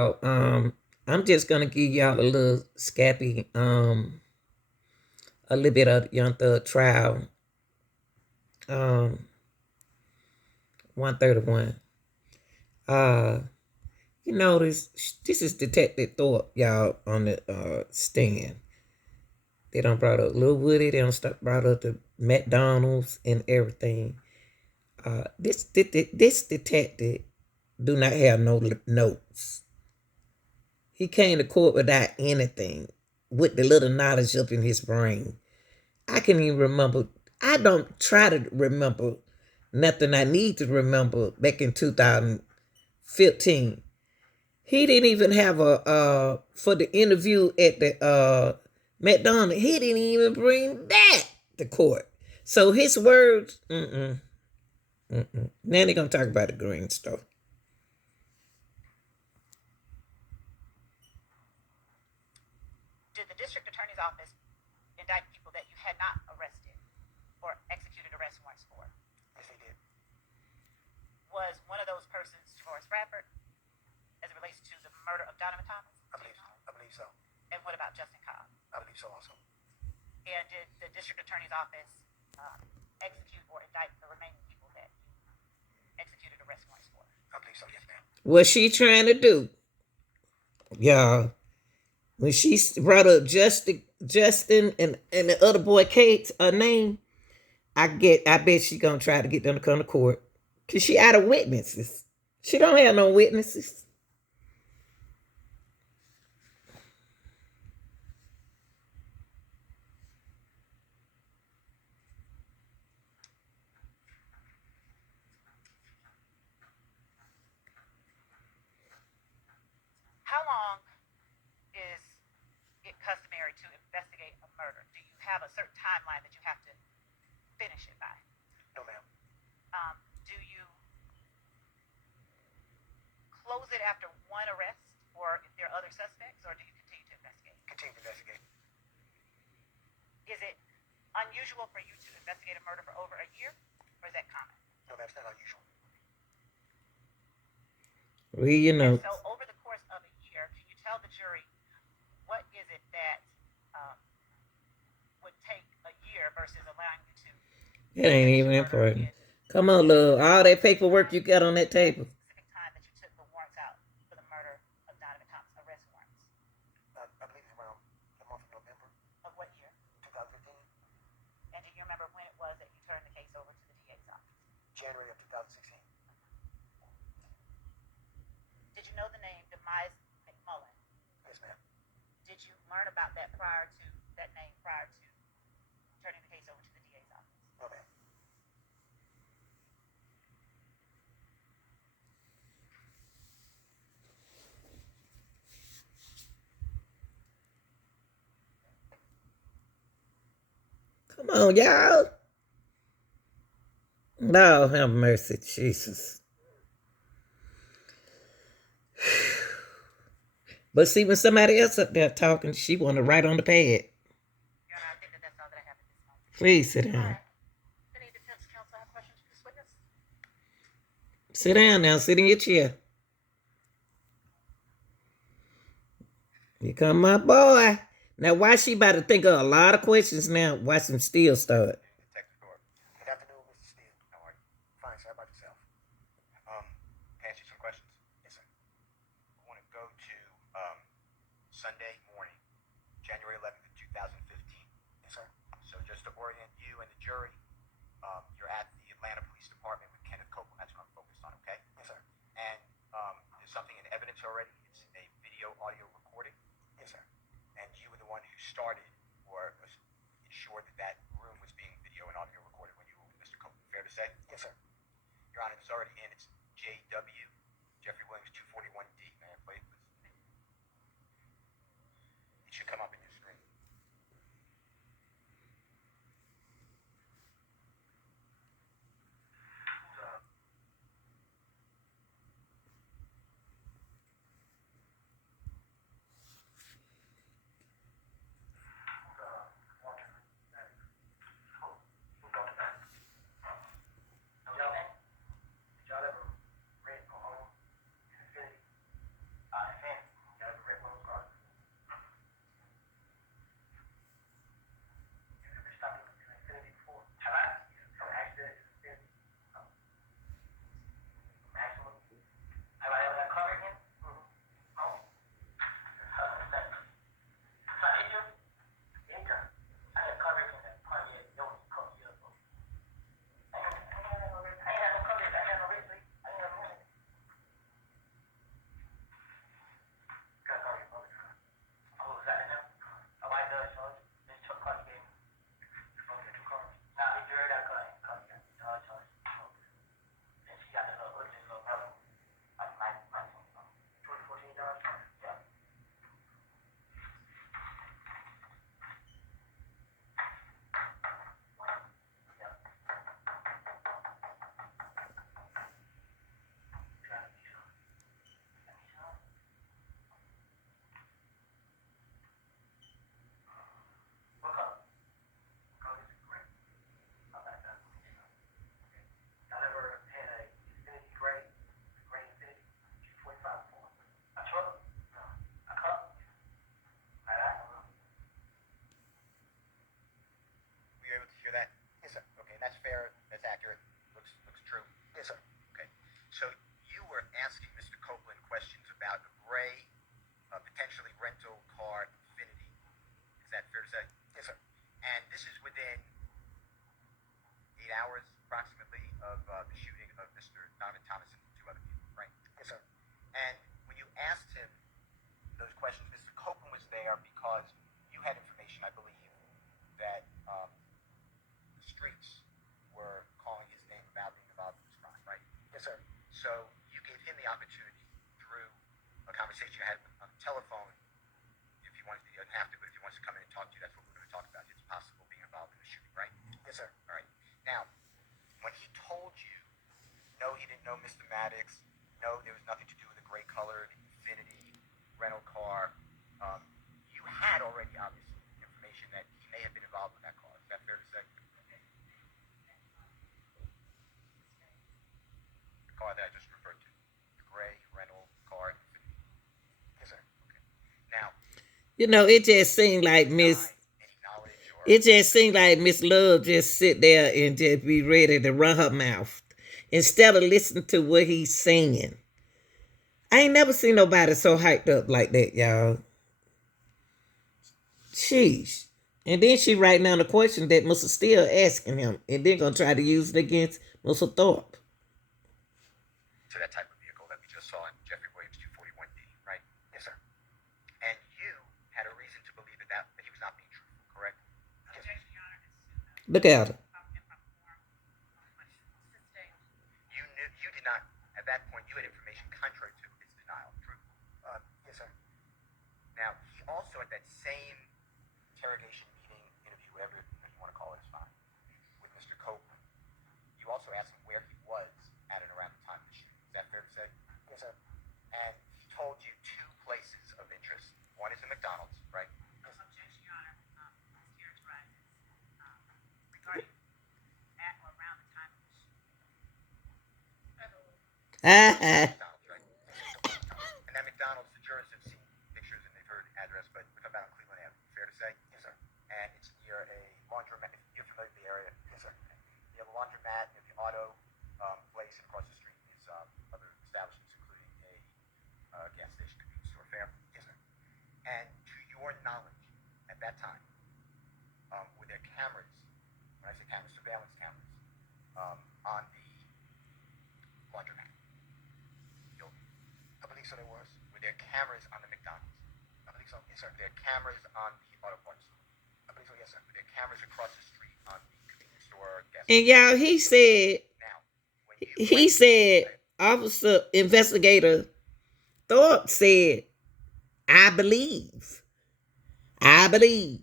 Oh, I'm just gonna give y'all a little scabby, a little bit of Young Thug trial, 131. Uh, you know this is Detective Thorp, y'all, on the stand. They done brought up Lil Woody. They done brought up the McDonald's and everything. This detective do not have no notes. He came to court without anything, with the little knowledge up in his brain. I can even remember. I don't try to remember nothing I need to remember back in 2015. He didn't even have a for the interview at the McDonald's. He didn't even bring that to court. So his words, Now they're gonna talk about the green stuff. Did the district attorney's office indict people that you had not arrested or executed arrest warrants for? Yes, they did. Was one of those persons Dolores Bradford as it relates to the murder of Donovan Thomas? I believe so. And what about Justin Cobb? I believe so also. And did the district attorney's office execute or indict the remaining people that you executed arrest warrants for? I believe so, yes, ma'am. What she trying to do, y'all? When she brought up Justin and the other boy Kate's name, I bet she gonna try to get them to come to court. Cause she out of witnesses. She don't have no witnesses. How long is it customary to investigate a murder? Do you have a certain timeline that you have to finish it by? No, ma'am. Do you close it after one arrest, or if there are other suspects, or do you continue to investigate? Continue to investigate. Is it unusual for you to investigate a murder for over a year, or is that common? No, ma'am, it's not unusual. Well, you know. And so over the course of a year, can you tell the jury what is it that would take a year versus allowing you to? It ain't even important. Come on, love. All that paperwork you got on that table. Specific time that you took the warrants out for the murder of Donovan Thomas, arrest warrants. I believe it's around the month of November. Of what year? 2015. And do you remember when it was that you turned the case over to the DA's office? January of 2016. Did you know the name Demise McMullen? Yes, ma'am. Did you learn about that name prior to turning the case over to the DA's office? No, ma'am. Come on, y'all. No, have mercy, Jesus. But see, when somebody else up there talking, she want to write on the pad. I think that's all that I have at this moment. Please sit down. Any defense counsel have questions for this witness? Sit down now. Sit in your chair. Here come my boy. Now, why she about to think of a lot of questions now? Watch him still start. Detective Thorp. Good afternoon, Mr. Steele. How are you? Fine, sir. How about yourself? Ask you some questions. Yes, sir. I want to go to Sunday morning, January 11th, 2015. Yes, sir. So just to orient you and the jury, you're at the Atlanta Police Department with Kenneth Copeland. That's what I'm focused on, okay? Yes, sir. And there's something in evidence already. It's a video audio recording. Yes, sir. And you were the one who started or ensured that room was being video and audio recorded when you were with Mr. Copeland. Fair to say? Yes, sir. Your Honor, it's already in. It's JW, Jeffrey Williams 241D. Man, play it, please. It should come up in your screen. Did y'all ever rent or a gray, potentially rental car Infiniti. Is that fair to say? Yes, sir. And this is within 8 hours approximately of the shooting of Mr. Donovan Thomas and two other people, right? Yes, sir. And when you asked him those questions, Mr. Copeland was there because you had information, I believe, that the streets were calling his name about being involved in this crime, right? Yes, sir. So you gave him the opportunity through a conversation you had on the telephone. If he wanted to, he doesn't have to, but if he wants to come in and talk to you, that's what we're going to talk about. It's possible being involved in the shooting, right? Yes, sir. All right. Now, when he told you, no, he didn't know Mr. Maddox, no, there was nothing to do with a gray colored Infiniti rental car, you had already, obviously, information that he may have been involved with that car. Is that fair to say? The car that I just referred to, the gray rental car Infiniti. Yes, sir. Okay. Now, You know, it just seemed like any knowledge or It just seemed like Miss Love just sit there and just be ready to run her mouth instead of listening to what he's saying. I ain't never seen nobody so hyped up like that, y'all. Sheesh. And then she writing down the question that Mr. Steele asking him, and then gonna try to use it against Mr. Thorpe. to that type of vehicle that we just saw in Jeffrey Williams 241D, right? Yes, sir. And you had a reason to believe that he was not being truthful, correct? Objection, Your Honor. Look at her. You did not, at that point, you had information contrary to his denial, true? Yes, sir. Now, he also at that same interrogation meeting, interview, whatever you want to call it, is fine, with Mr. Copeland, you also asked him where he was at and around the time of the shooting. Is that fair to say? Yes, sir. And he told you two places of interest. One is the McDonald's, right? Objection, Your Honor. Mischaracterizes regarding at or around the time of the shooting. McDonald's, right? And that McDonald's, the jurors have seen pictures and they've heard the address, but we're talking about on Cleveland Avenue. Fair to say? Yes, sir. And it's near a laundromat. You're familiar with the area? Yes, sir. You have a laundromat, you have the auto place, and across the street is other establishments, including a gas station, convenience store. Fair? Yes, sir. And to your knowledge, at that time, were there cameras? When I say cameras, surveillance cameras on the laundromat building. I believe so. There was. Were there cameras on the McDonald's? I believe so. Yes, sir. Were there cameras on the auto parts store? I believe so. Yes, sir. Were there cameras across the street on the convenience store, gas And station? y'all, he said, Now, when you Officer Investigator Thorpe said, I believe. I believe.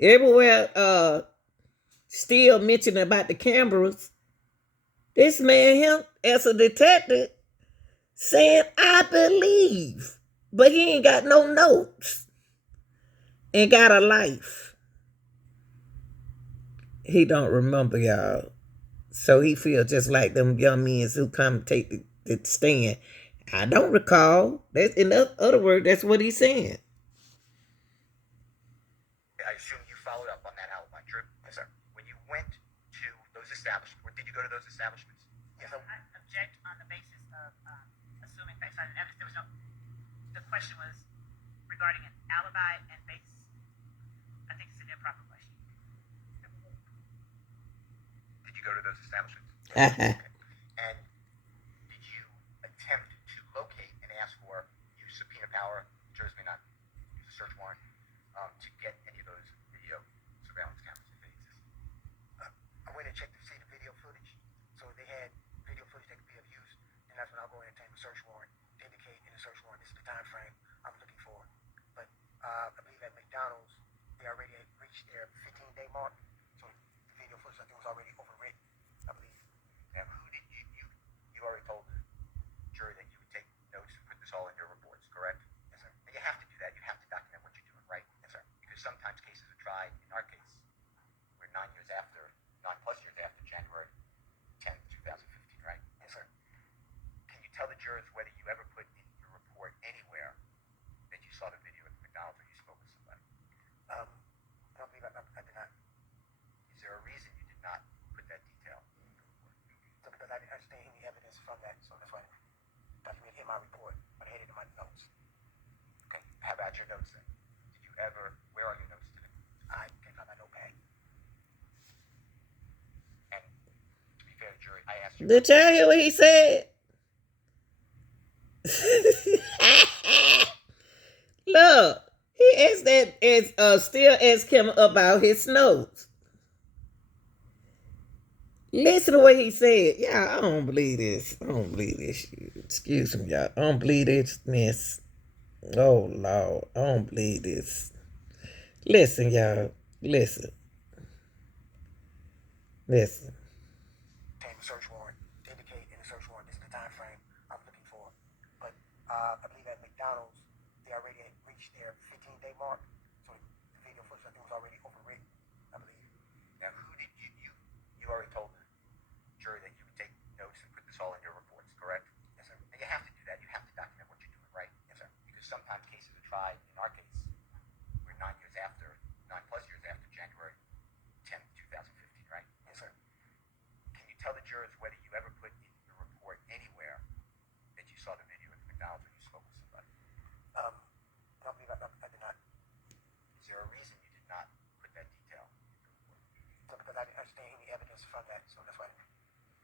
Everywhere still mentioning about the cameras, this man him as a detective saying, I believe. But he ain't got no notes. Ain't got a life. He don't remember, y'all. So he feel just like them young men who come take the stand. I don't recall. That's in other words, that's what he's saying. I assume you followed up on that alibi, true? Yes, sir. When you went to those establishments, or did you go to those establishments? Yes, sir. I object on the basis of assuming facts out of evidence. There was no. The question was regarding an alibi and basis. I think it's an improper question. Did you go to those establishments? Uh-huh. And did you attempt to locate and ask for, use subpoena power, jurors may not use a search warrant, to get any of those video surveillance cameras if they exist? I went and checked to see the video footage. So they had video footage that could be of use, and that's when I'll go and obtain a search warrant to indicate in the search warrant this is the time frame I'm looking for. But I believe at McDonald's they already had reached their 15-day mark, so the video footage I think was already overwritten, I believe. Now, who did you already told the jury that you would take notes and put this all in your reports, correct? Yes, sir. And you have to do that. You have to document what you're doing, right? Yes, sir. Because sometimes cases are tried. In our case, we're 9 plus years after January 10th, 2015, right? Yes, sir. Can you tell the jurors whether you ever put in your report anywhere that you saw the video at the McDonald's or you spoke with somebody? I don't believe I Did y'all hear what he said? Look, he asked that is still asked him about his notes. Listen to what he said. Yeah, I don't believe this. I don't believe this shit. Excuse me, y'all. I don't believe this mess. Oh Lord, I don't believe this. Listen, y'all. Listen. Listen. obtain a search warrant to indicate in the search warrant this is the time frame I'm looking for. But I believe at McDonald's they already had reached their 15-day mark, so the video footage I think was already overwritten. I believe. Now, who did you already told the jury that you would take notes and put this all in your reports, correct? Yes, sir. And you have to do that. You have to document what you're doing, right? Yes, sir. Because sometimes cases are tried. In our case, we're 9 plus years after January 10th, 2015, right? Yes, sir. Can you tell the jurors whether you ever put in your report anywhere that you saw the video at the McDonald's when you spoke with somebody? I believe I did not. Is there a reason you did not put that detail in your report? So because I didn't understand any evidence from that, so that's why I didn't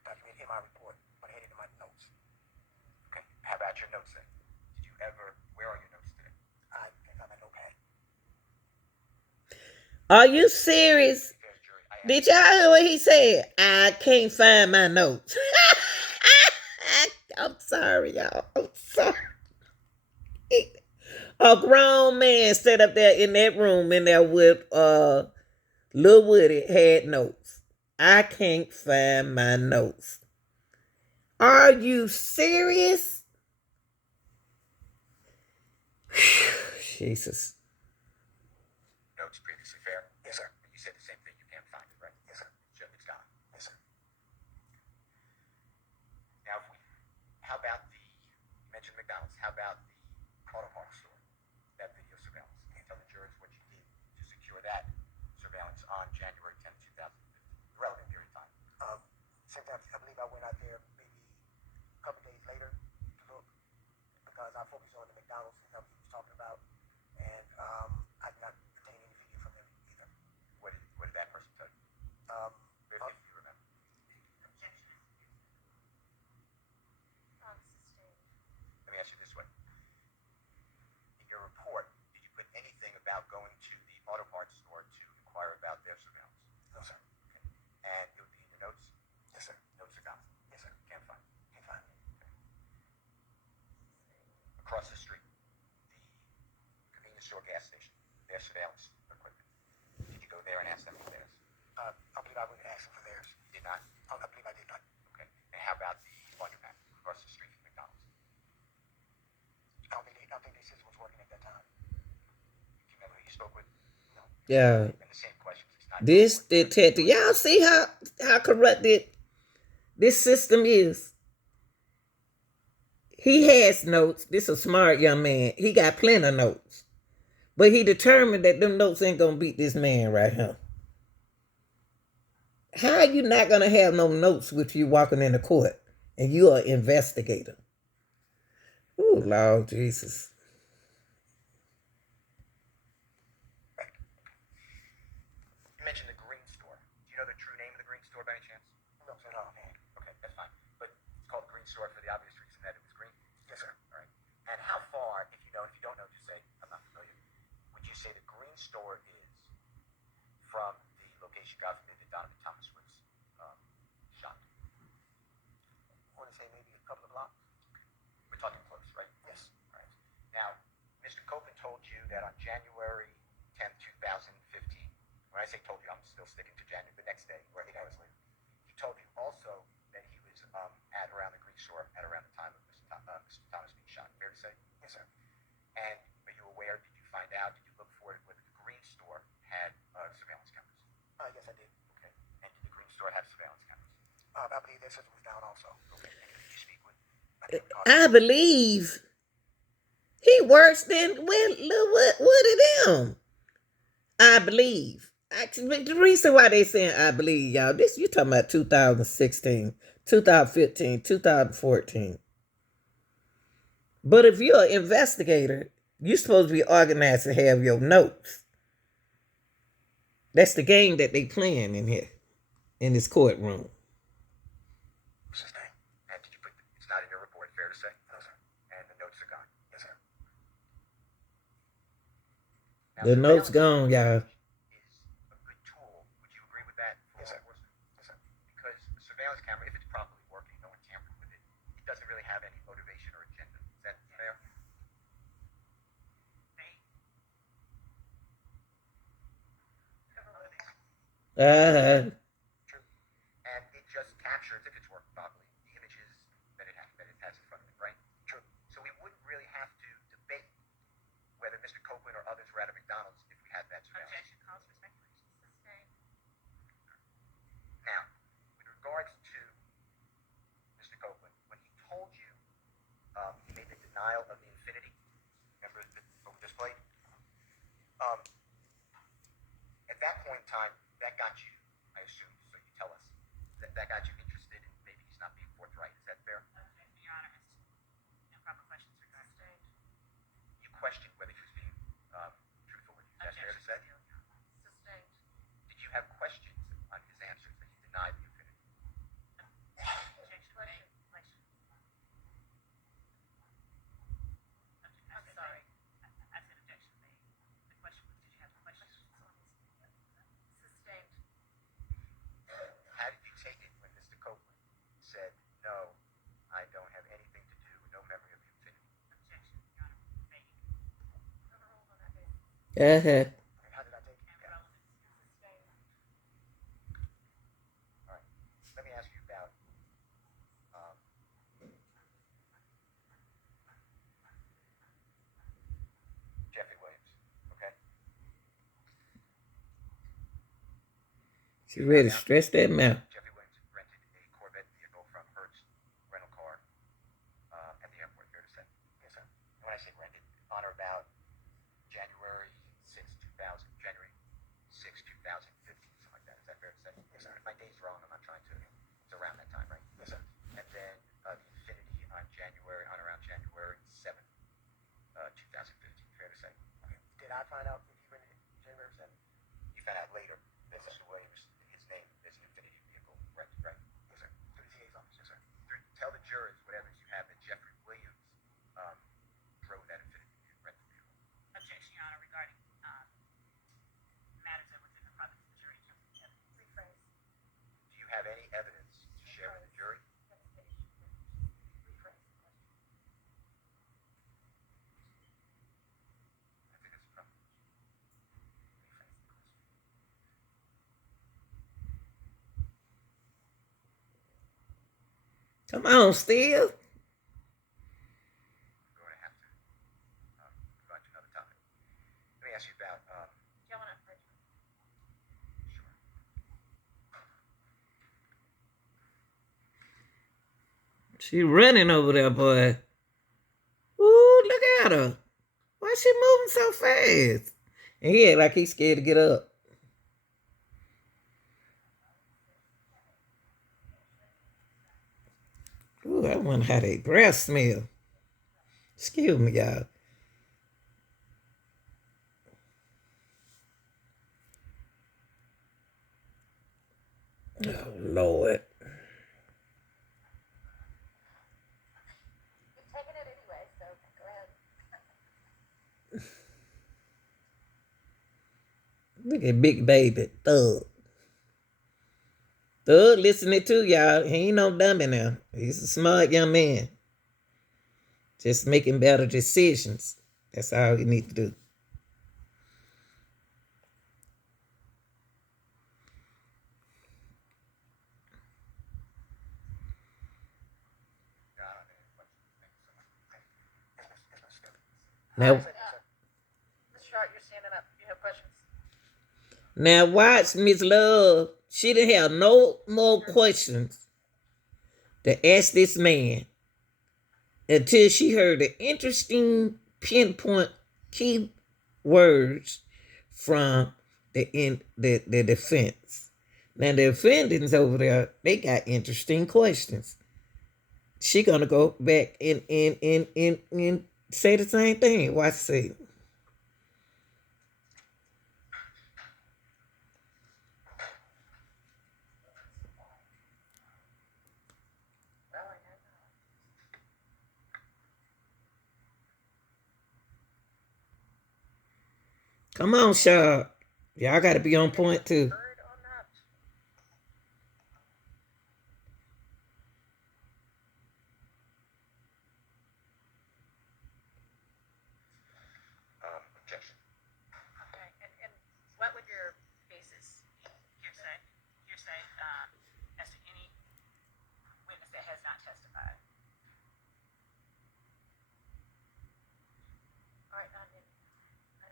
document in my report, but I had it in my notes. Okay. How about your notes then? Did you ever? Where are your notes today? I think I have my notepad. Are you serious? Fair jury. I Did y'all hear what he said? I can't find my notes. I'm sorry, y'all. I'm sorry. A grown man sat up there in that room in there with Lil Woody had notes. I can't find my notes. Are you serious? Jesus. notes previously fair. Yes, sir. You said the same thing. You can't find it, right? Yes, sir. So it's gone. Yes, sir. Now, how about you mentioned McDonald's. How about the auto parts store? That video surveillance. Can you tell the jurors what you did to secure that surveillance on January 10th, 2015? Relevant period of time. Same time, I believe I went out there maybe a couple days later to look because I focused on the McDonald's that he was talking about, and I did not obtain any video from them either. What did that person tell you? If you remember. Let me ask you this way. In your report, did you put anything about going to the auto parts store to inquire about their surveillance? No, sir. Okay. And it would be in your notes? Yes, sir. Notes are gone. Yes, sir. Can't find it. Can't find it. Across the street, the convenience store gas station, their surveillance equipment. Did you go there and ask them for theirs? I believe I went and asked them for theirs. You did not? I believe I did not. Okay. And how about the laundromat across the street from McDonald's? I don't think their system was working at that time. Do you remember who you spoke with? No. Yeah. And the same questions. It's not This detective. Y'all see how corrupted this system is? He has notes. This is a smart young man. He got plenty of notes. But he determined that them notes ain't gonna beat this man right here. How are you not gonna have no notes with you walking in the court and you are an investigator? Oh Lord Jesus. You mentioned the green store. Do you know the true name of the green store by any chance? No, sir. No. Okay, that's fine. But it's called Green Store for the obvious reason that it was green. Yes, sir. All right. And how far, if you know, if you don't know, just say I'm not familiar. Would you say the Green Store is from the location, God forbid, that Donovan Thomas was shot? I want to say maybe a couple of blocks. We're talking close, right? Yes. All right. Now, Mr. Copeland told you that on January 10th, 2015. When I say told you, I'm still sticking to January. The next day, or 8 hours later, he told you also that he was at around the Green Store at around the time of Mr. Thomas being shot. Fair to say? Yes, sir. And are you aware? Did you find out? Did you look for it whether the Green Store had surveillance cameras? Yes, I did. Okay. And did the Green Store have surveillance cameras? I believe their system was down also. Okay. And who did you speak with? I believe he works than with Woody them. I believe. The reason why they saying I believe, y'all, this you talking about 2016, 2015, 2014. But if you're an investigator, you're supposed to be organized to have your notes. That's the game that they playing in here, in this courtroom. Since Now, The note's surveillance gone, y'all. is a good tool. Would you agree with that for Yes, law sir. enforcement? Yes, sir. Because a surveillance camera, if it's properly working, no one tampered with it, it doesn't really have any motivation or agenda. Is that fair? They Uh-huh. True. And it just captures, if it's working properly, the images that it has in front of it, right? True. So we wouldn't really have to debate whether Mr. Copeland or others were at a McDonald's if we had that surveillance. objection calls for speculation. Sustained. Now, with regards to Mr. Copeland, when he told you he made the denial of the infinity, remember what we just played? At that point in time, that got you, I assume, so you tell us, that got you interested in maybe he's not being forthright. Is that fair? Objection, Your Honor, as to improper questions regarding. Sustained. You questioned whether he was being truthful with you. Is that fair to say? Sustained. Did you have questions on his answers that he denied the infinity? Objection made. Question. I'm sorry. I said objection made. The question was, did you have questions? Sustained. How did you take it when Mr. Copeland said, no, I don't have anything to do, no memory of the infinity? Objection, Your Honor, made. Overruled on that basis. Uh-huh. And how did I take it? And relevance. Sustained. All right. Let me ask you about Jeffrey Williams, okay? She ready to stress that mouth. Jeffrey Williams rented a Corvette vehicle from Hertz rental car at the airport, fair to say? Yes, sir. And when I say rented, on or about January 6, 2000, January 6, 2015, something like that. Is that fair to say? Yes, sir. If my day's wrong, I'm not trying to. It's around that time, right? Yes, sir. And then the Infinity on around January 7th, 2015, fair to say? Okay. Did I find out that he rented it January 7th? You found out later that Mr. Williams, his name is an Infinity vehicle rented, right? Yes, sir. Through the DA's office. Yes, sir. Tell the jurors whatever you have that Jeffrey Williams drove that Infinity rented vehicle. Objection, Your Honor, regarding matters that were within the province of the jury in terms of evidence. Rephrase. Do you have any evidence to share with the jury? Rephrase the question. I think it's a problem. Rephrase the question. Come on, Steve. We're going to have to move on to another topic. Let me ask you about, Y'all want to urge? sure. She running over there, boy. Ooh, look at her. Why she moving so fast? And he act like he's scared to get up. Ooh, I wonder how they breath smell. Excuse me, y'all. Oh, Lord. You've taken it anyway, so go ahead. Look at big baby Thug. Thug listening to y'all. He ain't no dummy now. He's a smart young man. Just making better decisions. That's all he need to do. I don't have any questions. Thank you so much. Yes, Mr. Stewart. Now, Yes, sir. Mr. Short, you're standing up. You have questions? now watch Miss Love. She didn't have no more questions to ask this man until she heard the interesting pinpoint key words from the defense. Now the defendants over there, they got interesting questions. She gonna go back and say the same thing. Watch see. Well, I know. Come on, Sharp. Y'all got to be on point too. Heard on that? Objection. Okay, and what would your basis be? Hearsay, hearsay, as to any witness that has not testified. All right, I don't, I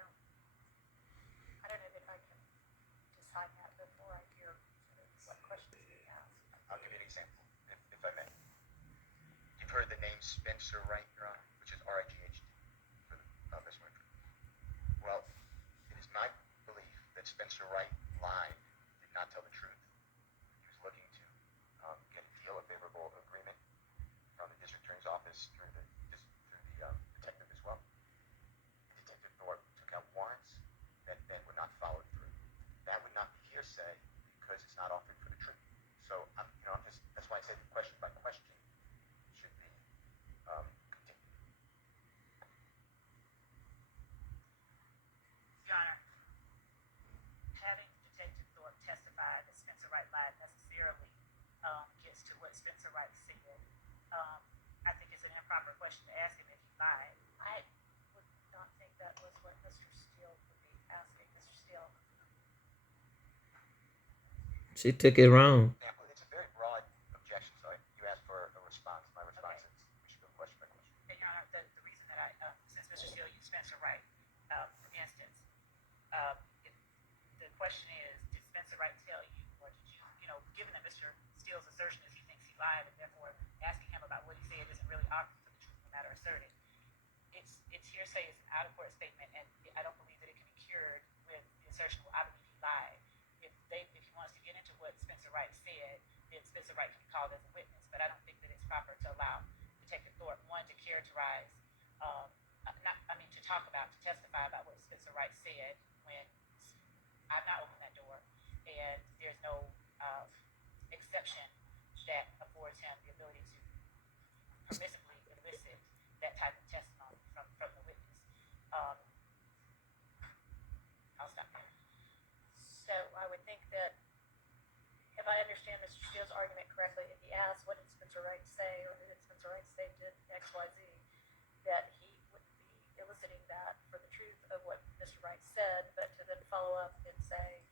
don't know that I can decide that before I hear sort of what questions we ask. I'll give you an example, if I may. You've heard the name Spencer Wright, Your Honor, which is R-I-G-H-T for the best word. Well, it is my belief that Spencer Wright lied, did not tell the truth. He was looking to get a deal, a favorable agreement from the district attorney's office through the detective as well. Detective Thorp took out warrants that then were not followed through. That would not be hearsay because it's not offered for the truth. So that's why I said question by question should be continued. Your Honor, having Detective Thorpe testify that Spencer Wright lied necessarily gets to what Spencer Wright said. I think it's an improper question to ask him if he lied. I would not think that was what Mr. Steele would be asking. Mr. Steele, She took it wrong. Example, it's a very broad objection, so you asked for a response. My response is we should go question by question. And Your Honor, the reason that since Mr. Steele used Spencer Wright, for instance, if the question is, did Spencer Wright tell you, or did you, given that Mr. Steele's assertion is he thinks he lied, and therefore asking him about what he said isn't really offering for the truth of the matter asserted. It's hearsay, it's an out of court statement, and I don't believe that it can be cured with the assertion, well, I believe he lied. If he wants to get into what Spencer Wright said, then Spencer Wright can be called as a witness. But I don't think that it's proper to allow Detective Thorpe, one, to characterize, to talk about, to testify about what Spencer Wright said when I've not opened that door, and there's no exception that affords him the ability to permissibly elicit that type of testimony from the witness. I'll stop there. so I would think that if I understand Mr. Steele's argument correctly, if he asks what did Spencer Wright say, or who did Spencer Wright say did X, Y, Z, that he would be eliciting that for the truth of what Mr. Wright said, but to then follow up and say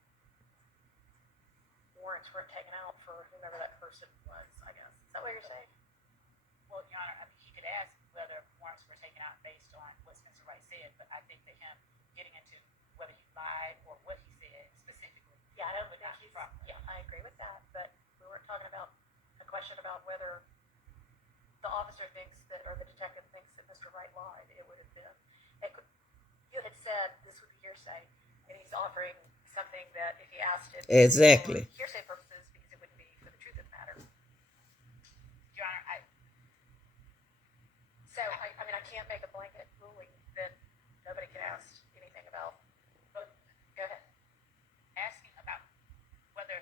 warrants weren't taken out for whomever that person was, I guess. Is that what you're saying? Well, Your Honor, he could ask whether warrants were taken out based on what Spencer Wright said, but I think that him getting into whether he lied or what he said specifically. Yeah, I don't would think not be he's, proper. yeah, I agree with that, but we weren't talking about a question about whether the officer thinks that, or the detective thinks that Mr. Wright lied. It would have been, you had said this would be hearsay, and he's offering something that if he asked it Exactly. for hearsay purposes, because it wouldn't be for the truth of the matter. Your Honor, So, I mean, I can't make a blanket ruling that nobody can ask anything about, but go ahead. asking about whether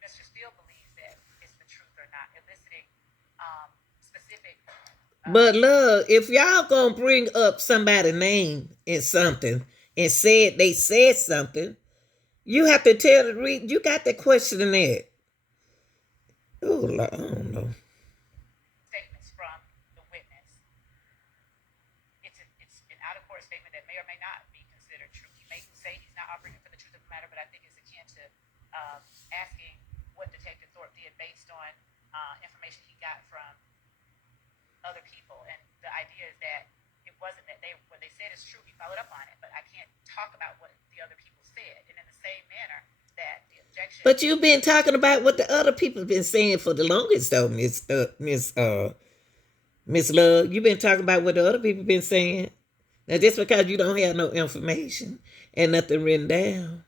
Mr. Steele believes that it's the truth or not, eliciting specific. But look, if y'all gonna bring up somebody's name in something and said they said something, you have to tell the reason. You got the question in there. Oh, I don't know. Statements from the witness. It's an out of court statement that may or may not be considered true. He may say he's not offering it for the truth of the matter, but I think it's akin to asking what Detective Thorpe did based on information he got from other people. And the idea is that it wasn't that what they said is true. He followed up on it, but I can't talk about what the other people said. And in the same manner that the objection. But you've been talking about what the other people have been saying for the longest, though, Miss Love. You've been talking about what the other people been saying. Now, just because you don't have no information and nothing written down,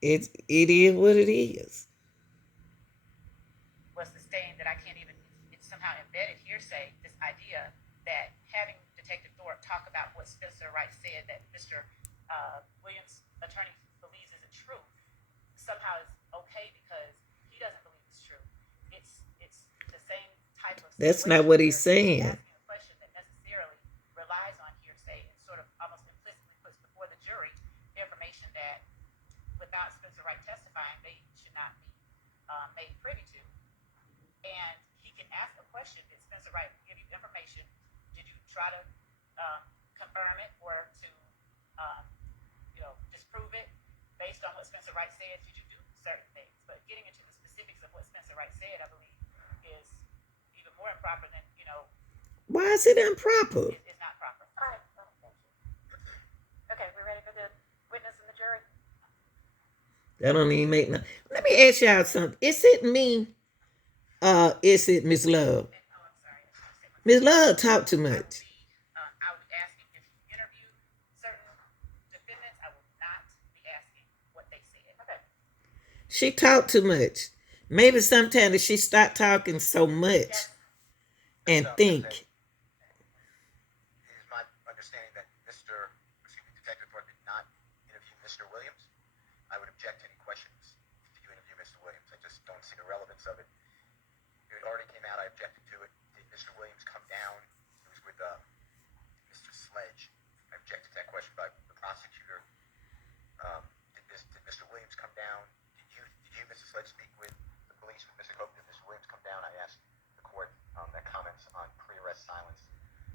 it is what it is. Was sustained that I can't even. It's somehow embedded hearsay. This idea that having Detective Thorpe talk about what Spencer Wright said that Mr. Williams' attorney believes isn't true somehow is okay because he doesn't believe it's true. It's the same type of. That's not what he's saying. Asking a question that necessarily relies on hearsay and sort of almost implicitly puts before information that, without Spencer Wright testifying, they should not be made privy to. And he can ask a question: did Spencer Wright give you information? Did you try to confirm it or to disprove it based on what Spencer Wright said? Did you do certain things? But getting into the specifics of what Spencer Wright said, I believe, is even more improper than Why is it improper? Is not proper. All right. Well, thank you. Okay, we ready for the witness and the jury? That don't even make no. Let me ask y'all something. Is it me? Is it Miss Love? Oh, I'm sorry. Miss Love talk too much. I will be asking if you interview certain defendants. I will not be asking what they said. Okay. She talk too much. Maybe sometimes she stop talking so much Yes. and think. It is my understanding that Detective Thorp did not interview Mr. Williams. I would object to any questions. Did you interview Mr. Williams? I just don't see the relevance of it. It already came out. I objected to it. Did Mr. Williams come down? He was with Mr. Sledge. I objected to that question by the prosecutor. Did Mr. Williams come down? Did you, Mr. Sledge, speak with the police, with Mr. Cope? Did Mr. Williams come down? I asked the court that comments on pre-arrest silence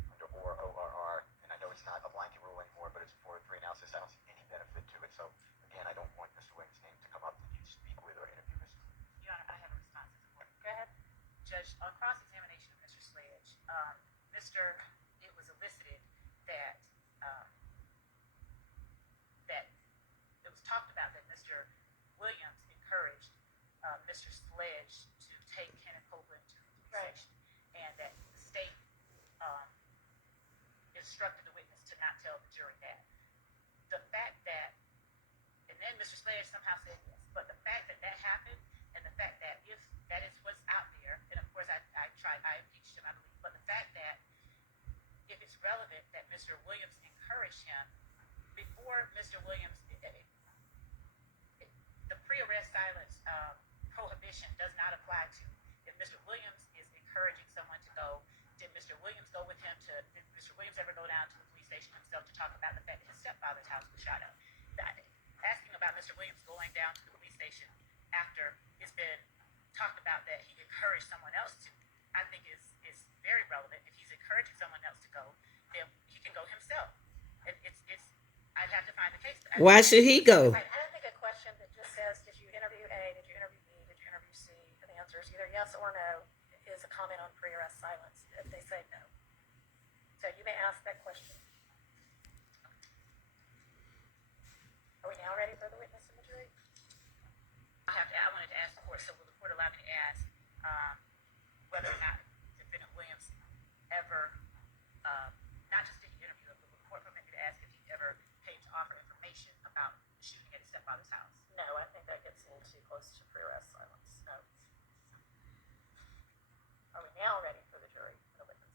under ORR, and I know it's not a blanket rule anymore, but it's a 403 analysis. I don't see any benefit to it. So again, I don't want Mr. Williams' name to come up. Did you speak with or interview Mr. Your Honor, I have a response to the court. Go ahead. Judge, on cross-examination of Mr. Sledge, it was elicited that that it was talked about that Mr. Williams encouraged Mr. Sledge to take Kenneth Copeland to the police Right. station, and that the state instructed the witness to not tell the jury that. The fact that, and then Mr. Sledge somehow said yes, but the fact that that happened, and the fact that if that is what's out there, and of course I impeached him, I believe, but the fact that if it's relevant that Mr. Williams encouraged him before Mr. Williams, the pre-arrest silence prohibition does not apply to if Mr. Williams is encouraging someone to go. Did Mr. Williams go with him to? Did Mr. Williams ever go down to the police station himself to talk about the fact that his stepfather's house was shot up? Asking about Mr. Williams going down to the police station after it's been talked about that he encouraged someone else to, I think is very relevant. If he's encouraging someone else to go, then he can go himself. I'd have to find the case. Why should he go? Right. I don't think a question that just says, did you interview A, did you interview B, did you interview C, and the answer is either yes or no, is a comment on pre-arrest silence if they say no. So you may ask that question. Are we now ready for the witness and the jury? I wanted to ask the court, so will the court allow me to ask whether or not defendant Williams ever, not just did he interview him, but will the court permit me to ask if he ever came to offer information about the shooting at his stepfather's house? No, I think that gets a little too close to pre-arrest silence. No. Are we now ready for the jury, for the witness?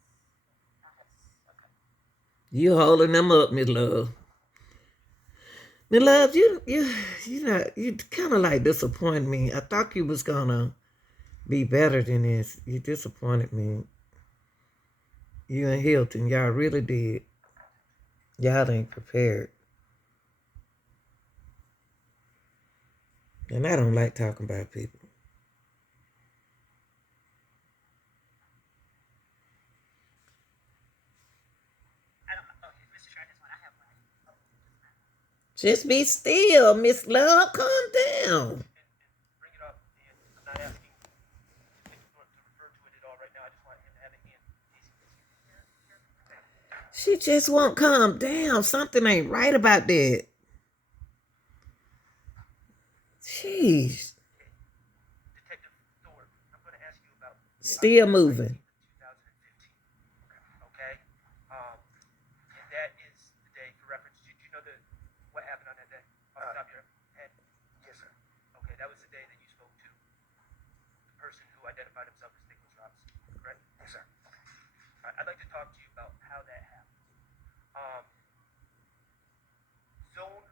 Okay. You holding them up, Miss Love. Miss Love, you kind of like disappointed me. I thought you was gonna be better than this. You disappointed me. You and Hilton, y'all really did. Y'all ain't prepared. And I don't like talking about people. I don't know. Okay, Mr. Sharp, this one, I have one. Just be still, Miss Love. Calm down. Bring it up, and I'm not asking Detective Thorp to refer to it at all right now. I just want him to have it in. She just won't calm down. Something ain't right about that. Jeez. Detective Thorp, I'm going to ask you about Still moving. 2015. Okay? And that is the day for reference. Did you know what happened on that day? Off the top of your head? Yes, sir. Okay, that was the day that you spoke to the person who identified himself as Nicholas Robinson, correct? Yes, sir. All right, I'd like to talk to you about how that happened. Zone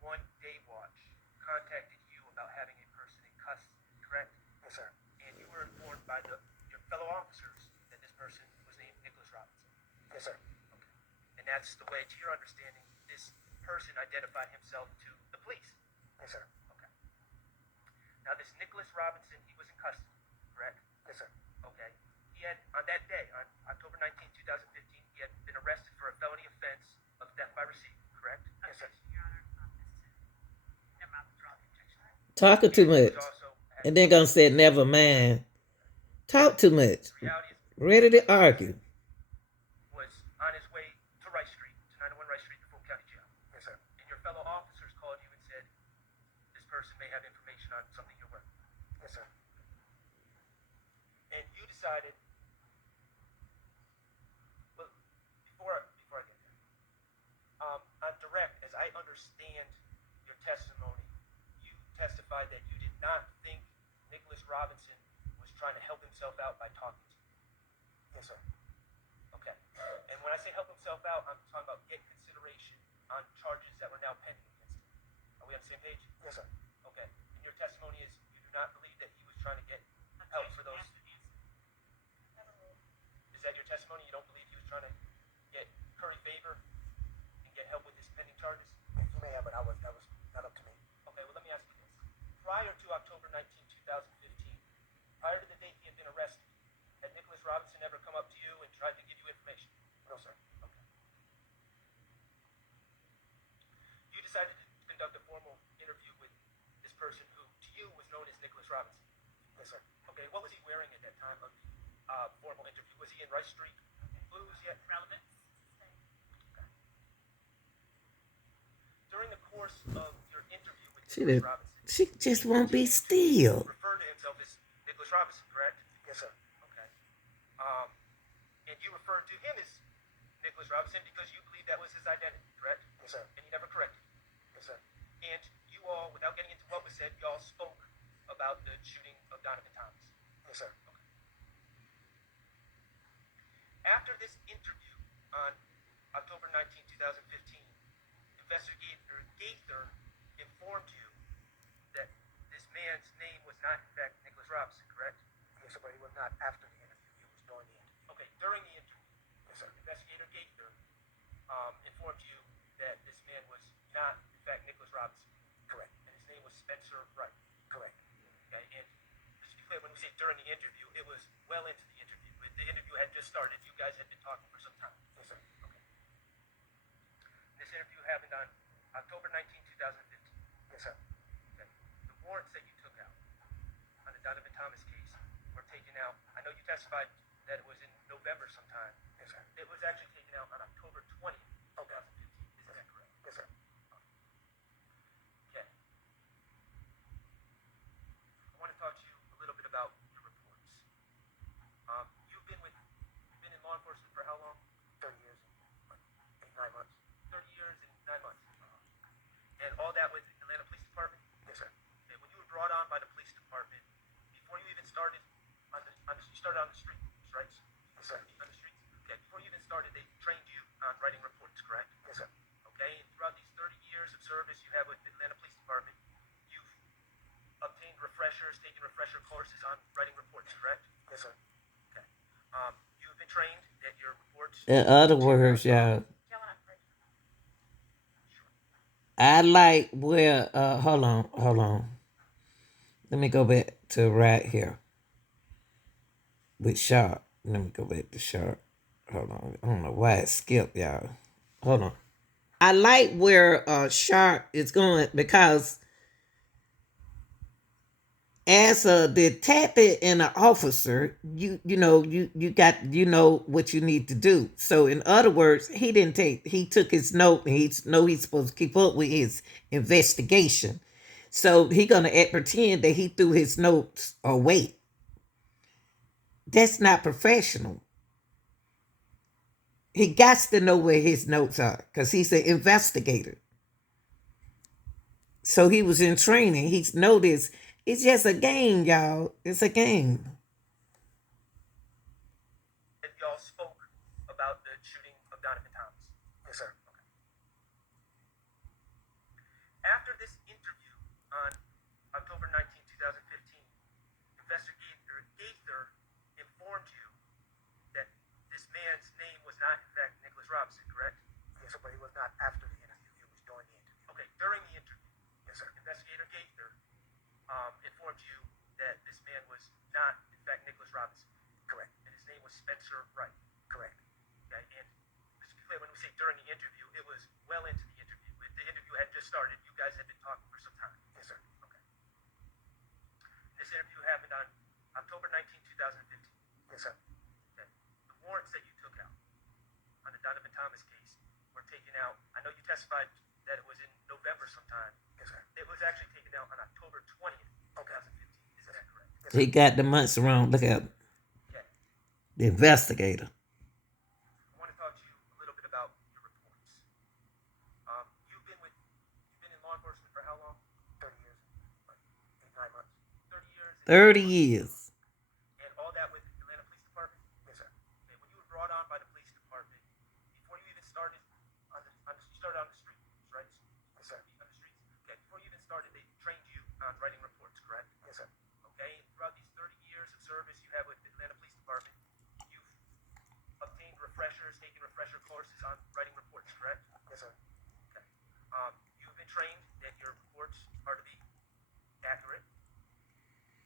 1 Day Watch contacted you about having a person in custody, correct? Yes, sir. And you were informed by your fellow officers that this person was named Nicholas Robinson. Yes, sir. Okay. And that's the way, to your understanding, this person identified himself to the police. Yes, sir. Okay. Now, this Nicholas Robinson, he was in custody, correct? Yes, sir. Okay. He had, on that day, on October 19, 2015, he had been arrested for a felony offense of theft by receipt, correct? Yes, sir. Your Honor, never mind, withdraw the objection. Talking too much. And then gonna say, never mind. Talk too much. The reality is, Ready to argue. was on his way to Rice Street, to 901 Rice Street, the Thorp County Jail. Yes, sir. And your fellow officers called you and said, this person may have information on something you're working. Yes, sir. And you decided, well, before I get there, on direct, as I understand your testimony, you testified that you did not think Nicholas Robinson was trying to help himself out by talking to you. Yes, sir. Okay. And when I say help himself out, I'm talking about get consideration on charges that were now pending against him. Are we on the same page? Yes, sir. Okay. And your testimony is you do not believe that he was trying to get help for those. Is that your testimony? You don't believe he was trying to get curry favor and get help with his pending charges? You may have, but that was not up to me. Okay, well, let me ask you this. Prior to October 19, 2015, prior to the date he had been arrested, had Nicholas Robinson ever come up to you and tried to give you information? No, sir. Okay. You decided to conduct a formal interview with this person who, to you, was known as Nicholas Robinson? Yes, sir. Okay, what was he wearing at that time of the formal interview? Was he in Rice Street blues yet? Relevance? Okay. During the course of your interview with She Nicholas did. Robinson, She just won't be still. referred to himself as Nicholas Robinson, correct? Yes, sir. Okay. And you referred to him as Nicholas Robinson because you believe that was his identity, correct? Yes, sir. And he never corrected you. Yes, sir. And you all, without getting into what was said, y'all spoke about the shooting of Donovan Thomas. Yes, sir. Okay. After this interview on October 19, 2015, Investigator Gaither informed you that this man's name was not, in fact, Nicholas Robinson, correct? Yes, sir, but it was not after the interview. It was during the interview. Okay, during the interview. Yes, sir. Investigator Gaither informed you that this man was not, in fact, Nicholas Robinson. Correct. And his name was Spencer Wright. Correct. Okay, and just to be clear, when we say during the interview, it was well into the interview. The interview had just started. You guys had been talking for some time. Yes, sir. Okay. This interview happened on October 19, 2015. Yes, sir. Okay. The warrants that you took out on the Donovan Thomas case were taken out. I know you testified that it was in November sometime. Yes, sir. It was actually taken out on October 20th, 2015. Is that correct? Yes, sir. Okay. I want to talk to you a little bit about your reports. You've been in law enforcement for how long? 30 years, like 9 months. 30 years and 9 months. And all that with the Atlanta Police Department? Yes, sir. Okay, when you were brought on by the police department, before you even started you started on the street, right? Yes, sir. On the streets? Okay, before you even started, they trained you on writing reports, correct? Yes, sir. Okay, and throughout these 30 years of service you have with the Atlanta Police Department, you've obtained refreshers, taken refresher courses on writing reports, correct? Yes, sir. Okay. You've been trained that your reports... In other words, y'all, I like where, hold on. Let me go back to right here with Sharp. Let me go back to Sharp. Hold on. I don't know why it skipped, y'all. Hold on. I like where Sharp is going because as a detective and an officer, you got what you need to do. So in other words, he took his note and he's supposed to keep up with his investigation. So he gonna pretend that he threw his notes away. That's not professional. He got to know where his notes are because he's an investigator. So he was in training. He's noticed. It's just a game, y'all. It's a game. Y'all spoke about the shooting of Donovan Thomas. Yes, sir. Okay. After this interview on October 19, 2015, Investigator Gaither informed you that this man's name was not, in fact, Nicholas Robinson, correct? Yes, sir, but it was not after the interview. It was during taken out. I know you testified that it was in November sometime. Yes, sir. It was actually taken out on October 20th, 2015. Is that correct? Yes, He got the months wrong. Look at him. Okay. The investigator. I want to talk to you a little bit about your reports. You've been in law enforcement for how long? 30 years. Like 8, 9 months. 30 years. 30 years. And all that with Atlanta Police Department? Yes, sir. Okay, when you were brought on by the police department, before you even started you started on the street, right? Yes, sir. On the streets? Okay, before you even started, they trained you on writing reports, correct? Yes, sir. Okay, and throughout these 30 years of service you have with the Atlanta Police Department, you've obtained refreshers, taken refresher courses on writing reports, correct? Yes, sir. Okay. You've been trained that your reports are to be accurate,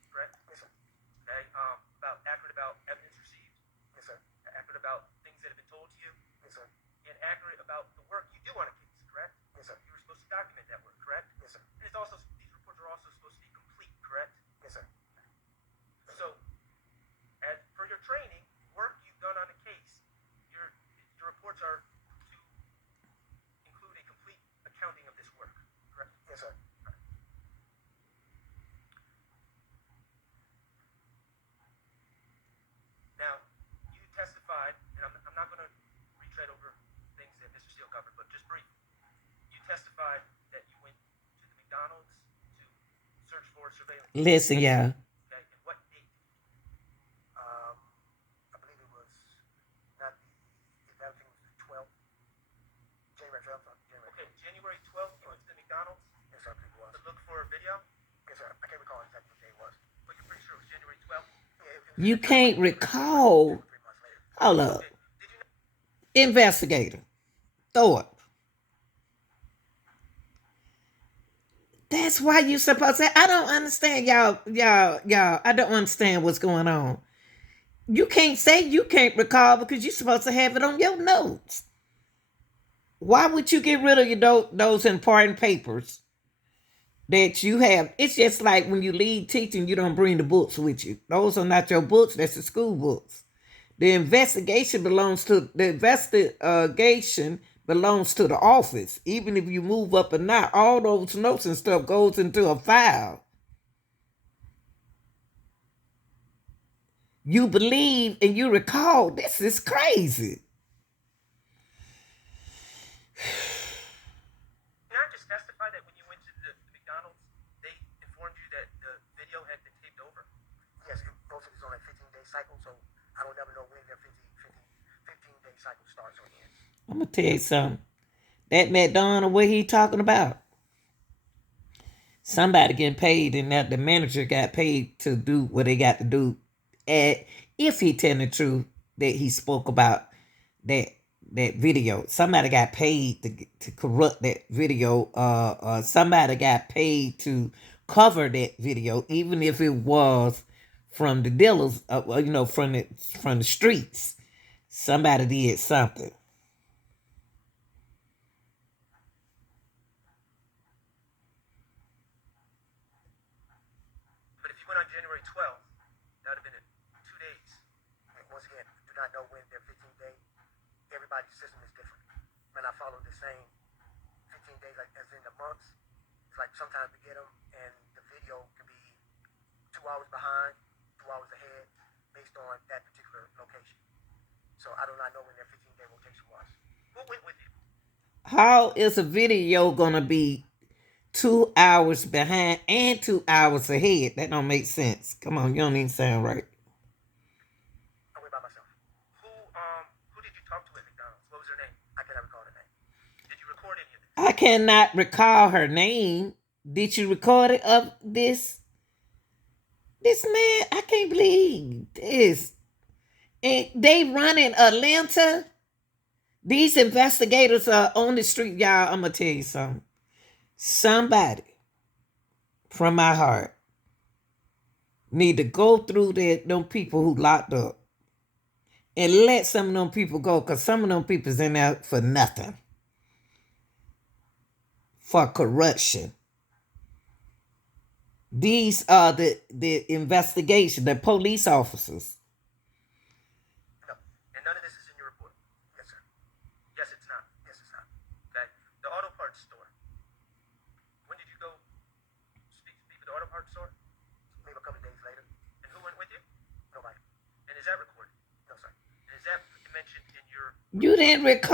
correct? Yes, sir. Okay. Accurate about evidence received. Yes, sir. Accurate about things that have been told to you. Yes, sir. And accurate about the work you do on a case, correct? Yes, sir. You were supposed to document that work, correct? Yes, sir. And these reports are also supposed to be complete, correct? Yes, sir. So, as per your training, work you've done on a case, your reports are to include a complete accounting of this work, correct? Yes, sir. Now, you testified, and I'm not going to retread over things that Mr. Steele covered, but just briefly. You testified that you went to the McDonald's to search for surveillance. Listen, y'all. Okay, and what date? I believe it was not the, I think it was the 12th. January 12th. Okay, January 12th, you went to the McDonald's? Yes, sir, I believe it was. To look for a video? Yes, sir. I can't recall exactly what day it was. But you're pretty sure it was January 12th? You can't recall. Hold up. Investigator. Thorp. That's why you supposed to. I don't understand y'all. I don't understand what's going on. You can't say you can't recall because you're supposed to have it on your notes. Why would you get rid of those important papers that you have? It's just like when you leave teaching, you don't bring the books with you. Those are not your books. That's the school books. The investigation belongs to the office. Even if you move up or not, all those notes and stuff goes into a file. You believe and you recall. This is crazy. Not just testify that when you went to the McDonald's, they informed you that the video had been taped over? Yes, most of it's on a 15-day cycle, so I don't ever know when their 15-day cycle starts or ends. I'm going to tell you something. That McDonald's, what he talking about? Somebody getting paid, and that the manager got paid to do what they got to do. If he telling the truth that he spoke about that video, somebody got paid to corrupt that video. Somebody got paid to cover that video, even if it was from the dealers, from the streets. Somebody did something. But if you went on January 12th, that would have been 2 days. And once again, do not know when their 15-day. Everybody's system is different. When I follow the same 15 days, like as in the months, it's like sometimes we get them and the video can be 2 hours behind, 2 hours ahead, based on that particular location. So I do not know when their 15-day rotation was. Who went with you? How is a video gonna be 2 hours behind and 2 hours ahead? That don't make sense. Come on, you don't even sound right. I went by myself. Who did you talk to at McDonald's? What was her name? I cannot recall her name. Did you record any of this? I cannot recall her name. Did you record it of this? This man, I can't believe this. And they run in Atlanta. These investigators are on the street, y'all. I'm gonna tell you something. Somebody from my heart need to go through them people who locked up and let some of them people go, because some of them people's in there for nothing. For corruption. These are the investigation, the police officers. No. And none of this is in your report. Yes, sir. Yes, it's not. Yes, it's not. You didn't recall.